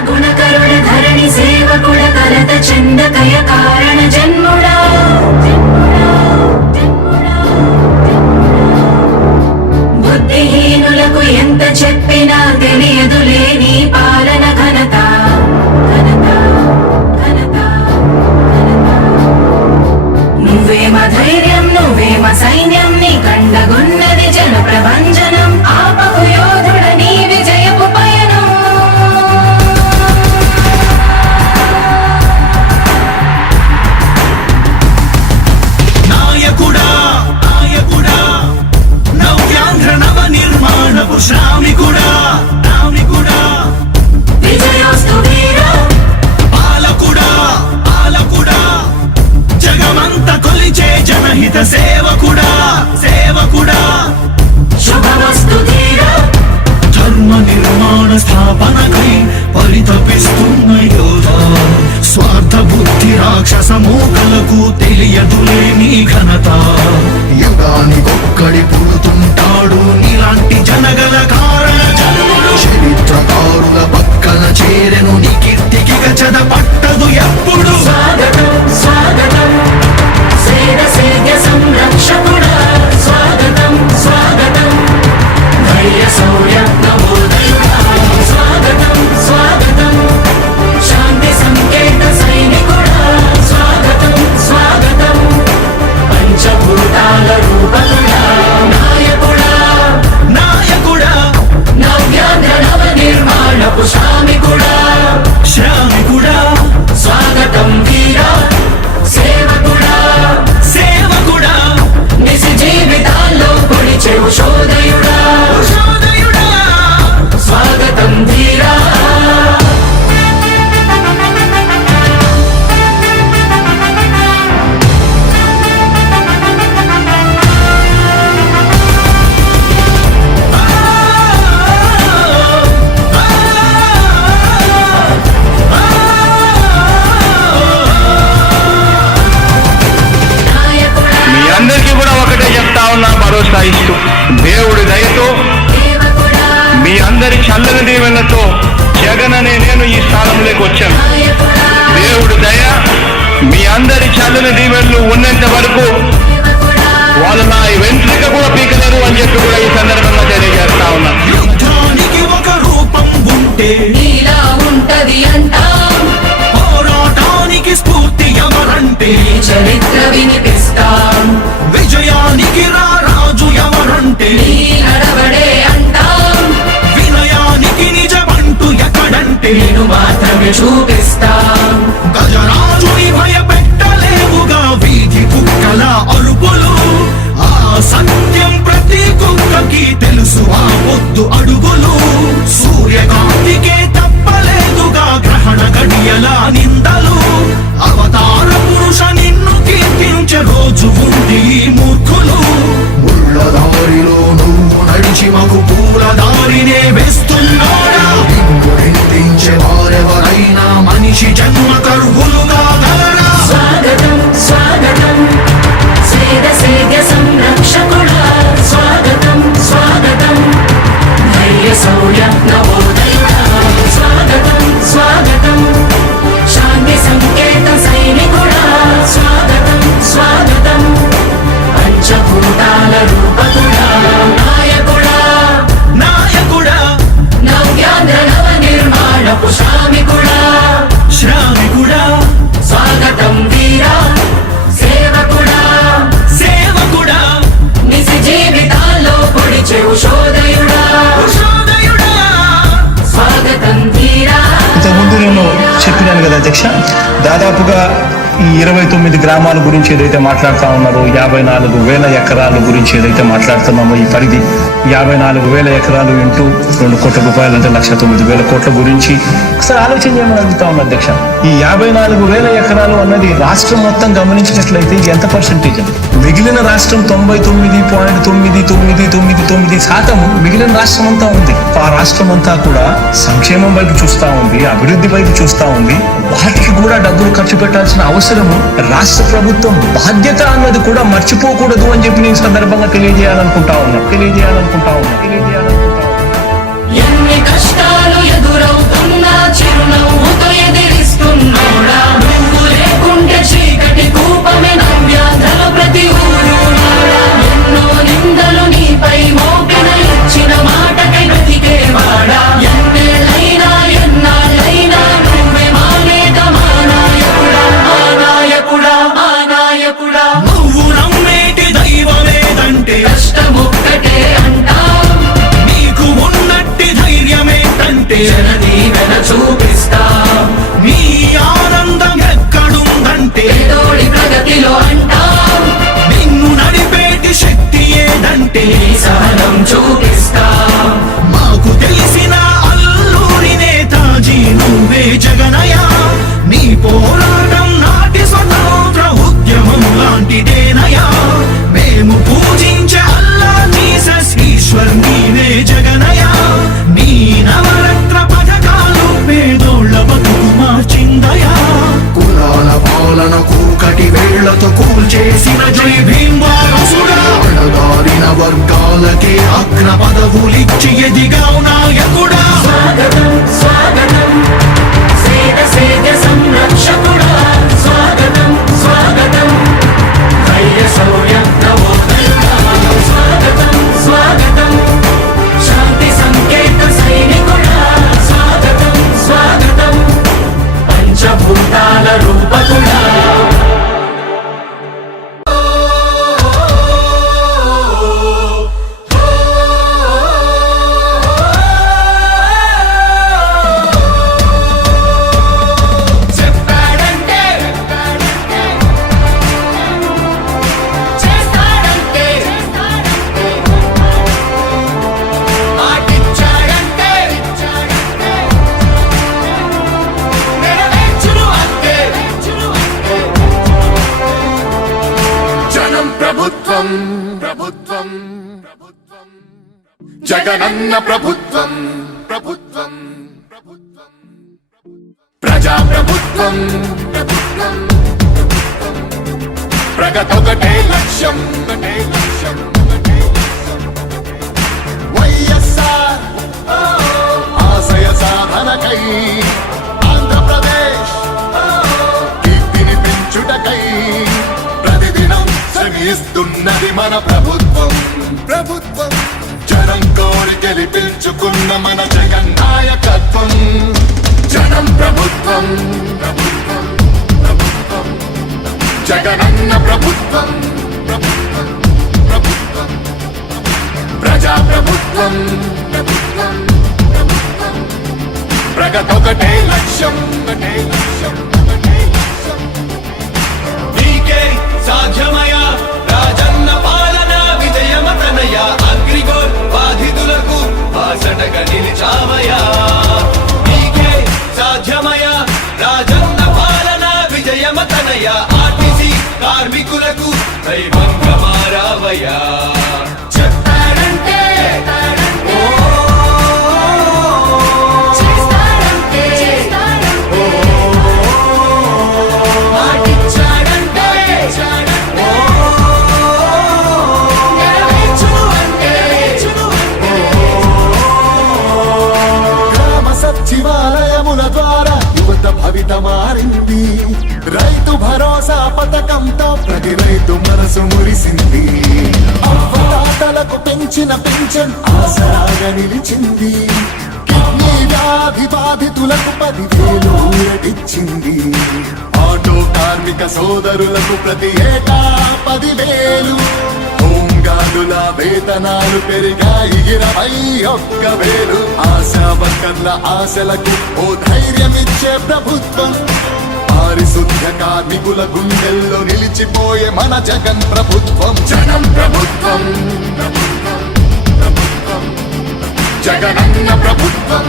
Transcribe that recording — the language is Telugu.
గుణకరుడ ధరణి సేవకుడ కలత చందకయ కారణ జన్ముడా బుద్ధిహీనులకు ఎంత చెప్పినా తెలియదులే నీ పాలన ఘనత నువ్వేమ ధైర్యం నువ్వేమ సైన్యం నీ కండగున్నది జన ప్రభంజనం ఆపకు యోధుడ నీ విజయపు పయనం నాయకుడా నాయకుడా నవ్యాంధ్ర నవ నిర్మాణపు శ్రామికుడా రామికుడా విజయోస్తు వీరా పాలకుడా పాలకుడా జగమంత కొలిచే జనహిత సేవకుడా సేవకుడా శుభమస్తు ధీరా ధర్మ నిర్మాణ స్థాపనకై పరితపిస్తున్న యోధ స్వార్థ బుద్ధి రాక్షస మూకలకు తెలియదులే నీ ఘనత యుగానికొక్కడి పుడుతుంటాడు నీలాంటి జనగల కారణ జన్ముడు చరిత్రకారుల పక్కన చేరెను నీ కీర్తికి గచద పట్టదు ఎప్పుడు స్వాగతం స్వాగతం సేద సేద్య సంరక్షకుడా స్వాగతం స్వాగతం ధైర్య శౌర్య నవోదయుడా స్వాగతం స్వాగతం శాంతి సంకేత సైనికుడా స్వాగతం స్వాగతం పంచభూతాల రూపకుడా నాయకుడా నాయకుడా నవ్యాంధ్ర నవ నిర్మాణపు శ్రామికుడా శ్రామికుడా స్వాగతం వీరా సేవకుడా సేవకుడా నిజ జీవితాల్లో పొడిచెవు శోధయుడా ఉషోదయుడా స్వాగతం ధీరా నాయకుడా మీ అందరికీ కూడా ఒకటే చెప్తా ఉన్నా భరోసా ఇస్తూ దేవుడి దయతో సేవకుడా మీ అందరి చల్లని దీవెనలతో జగన్ అనే నేను ఈ స్థానంలోకి వచ్చాను. నాయకుడా దేవుడి దయ మీ అందరి చల్లని దీవెనలు ఉన్నంత వరకు సేవకుడా వాళ్ళు నా వెంట్రిక కూడా పీకలేరు అని చెప్పి కూడా ఈ సందర్భంగా తెలియజేస్తా ఉన్నా. యుద్ధానికి ఒక రూపం ఉంటే నీలా ఉంటది అంటాం పోరాటానికి స్ఫూర్తి ఎవరంటే నీ చరిత్ర వినిపిస్తాం విజయానికి రారాజు ఎవరంటే నీ నడవడే అంటాం వినయానికి నిజమంటూ ఎక్కడంటే నేను మాత్రమే చూపిస్తాం గజరాజుని భయపెట్టలేవుగా వీధి కుక్కల అరుపులు ఆ సత్యం ప్రతి కుక్కకి తెలుసు ఆ పొద్దు అడుగులు సూర్యకాంతికే తప్పలేదుగా గ్రహణ గడియల నిందలు అవతార పురుష నిన్ను కీర్తించే రోజు ఉంది ఈ మూర్ఖులు ముళ్ళ దారిలో నువ్వు నడిచి మగు పూల దారినే వేస్తున్నాడా నిన్ను నిందించే వారెవరైనా మనిషి జన్మ కర్వులుగా గలరా స్వాగతం స్వాగతం సేద సేద్య సంరక్షకుడా స్వాగతం స్వాగతం ధైర్య శౌర్య నవోదయుడా స్వాగతం స్వాగతం శాంతి సంకేత సైనికుడా స్వాగతం స్వాగతం పంచభూతాల రూపకుడా నాయకుడా నాయకుడా నవ్యాంధ్ర నవ నిర్మాణపు శ్రామికుడా శ్రామికుడా స్వాగతం వీరా సేవకుడా సేవకుడా నిజ జీవితాల్లో పొడిచెవు శోధయుడా ఉషోదయుడా స్వాగతం ధీరా ఇంతకుముందు నేను చెప్పినాను కదా అధ్యక్ష, దాదాపుగా ఈ 29 గ్రామాల గురించి ఏదైతే మాట్లాడుతూ ఉన్నారో 54,000 ఎకరాల గురించి ఏదైతే మాట్లాడుతున్నామో ఈ పరిధి 54,000 ఎకరాలు ఇంటూ 2 కోట్ల రూపాయలు అంటే 1,09,000 కోట్ల గురించి ఒకసారి ఆలోచన చేయమని అడుగుతా ఉన్నా అధ్యక్ష. ఈ 54,000 ఎకరాలు అన్నది రాష్ట్రం మొత్తం గమనించినట్లయితే ఎంత పర్సెంటేజ్ అది? మిగిలిన రాష్ట్రం 99.999% మిగిలిన రాష్ట్రం అంతా ఉంది. ఆ రాష్ట్రం అంతా కూడా సంక్షేమం వైపు చూస్తా ఉంది, అభివృద్ధి వైపు చూస్తా ఉంది. వాటికి కూడా డబ్బులు ఖర్చు పెట్టాల్సిన అవసరము రాష్ట్ర ప్రభుత్వం బాధ్యత అన్నది కూడా మర్చిపోకూడదు అని చెప్పి నేను సందర్భంగా తెలియజేయాలనుకుంటా ఉన్నా. ఎన్ని కష్టాలు ఎదురవుతున్నా చిరునవ్వు దీవెన చూపిస్తాం. మీ ఆనందం ఎక్కడుందంటే పేదోడి ప్రగతిలో అంటాం. నిన్ను నడిపేటి శక్తి ఏదంటే నీ సహనం చూపిస్తాం. మాకు తెలిసిన అల్లూరి నేతాజీ నువ్వే జగనయ్య. నీ పోరాటం నాటి స్వతంత్ర ఉద్యమం లాంటిదేనయ్యా. మేము పూజించే అల్లా జీసస్ ఈశ్వర్ నీవే జగనయ్య. నీ నవరత్న పథకాలు పేదోళ్ళ బతుకు మార్చిందయా. కులాల పాలన కూకటి వేళ్లతో కూల్చేసిన జై భీమ్ వారసుడా. అణగారిన వర్గాలకే అగ్ర పదవులిచ్చి ఎదిగావు నాయకుడా. స్వాగతం స్వాగతం సేద సేద సంరక్షకుడా. స్వాగతం స్వాగతం ధైర్య శౌర్య నవోదయుడా. స్వాగతం స్వాగతం శాంతి సంకేత సైనికుడా. స్వాగతం స్వాగతం పంచభూతాల రూపకుడా. చెప్పాడంటే చేస్తాడంటే మాటిచ్చాడంటే నెరవేర్చును అంతే. జనం ప్రభుత్వం ప్రభుత్వం ప్రభుత్వం జగనన్న ప్రభుత్వం ప్రభుత్వం ప్రభుత్వం ప్రజా ప్రభుత్వం ప్రభుత్వం ప్రగతొకటే లక్ష్యం ఒకటే లక్ష్యం ఒకటే లక్ష్యం. వైఎస్ఆర్ ఆశయ సాధనకై ఆంధ్రప్రదేశ్ కీర్తిని పెంచుటకై ప్రతిదినం శ్రమిస్తున్నది మన ప్రభుత్వం ప్రభుత్వం. జనం కోరి గెలిపించుకున్న మన జగన్ నాయకత్వం. జనం ప్రభుత్వం ప్రభుత్వం ప్రభుత్వం జగనన్న ప్రభుత్వం ప్రభుత్వం ప్రభుత్వం ప్రజా ప్రభుత్వం ప్రభుత్వం ప్రభుత్వం ప్రగతొకటే లక్ష్యం ఒకటే లక్ష్యం ఒకటే లక్ష్యం. నీకే సాధ్యమయ రాజన్న పాలన విజయమతనయ. అగ్రిగోల్ బాధితులకు బాసటగా నిలిచామయా. నీకే సాధ్యమయ రాజన్న పాలన విజయమతనయ. ఆర్టీసీ కార్మికులకు దైవంగా మారావయ్యా. చెప్పాడంటే చేస్తాడంటే మాటిచ్చాడంటే నెరవేర్చును అంటే. గ్రామ సచివాలయముల ద్వారా యువత భవిత మారింది. రైతు భరోసా పథకంతో ప్రతి రైతు మనసు మురిసింది. అవ్వదాతలకు పెంచిన పెన్షన్ ఆసరాగా నిలిచింది. కిడ్నీ వ్యాధి బాధితులకు 10,000 ఊరటిచ్చింది. ఆటో కార్మిక సోదరులకు ప్రతి ఏటా 10,000. హోంగార్డుల వేతనాలు పెరిగాయి 21,000. ఆశా వర్కర్ల ఆశలకు ఓ ధైర్యమిచ్చే ప్రభుత్వం. పారిశుద్ధ్య కార్మికుల గుండెల్లో నిలిచిపోయే మన జగన్ ప్రభుత్వం. జనం ప్రభుత్వం ప్రభుత్వం ప్రభుత్వం జగనన్న ప్రభుత్వం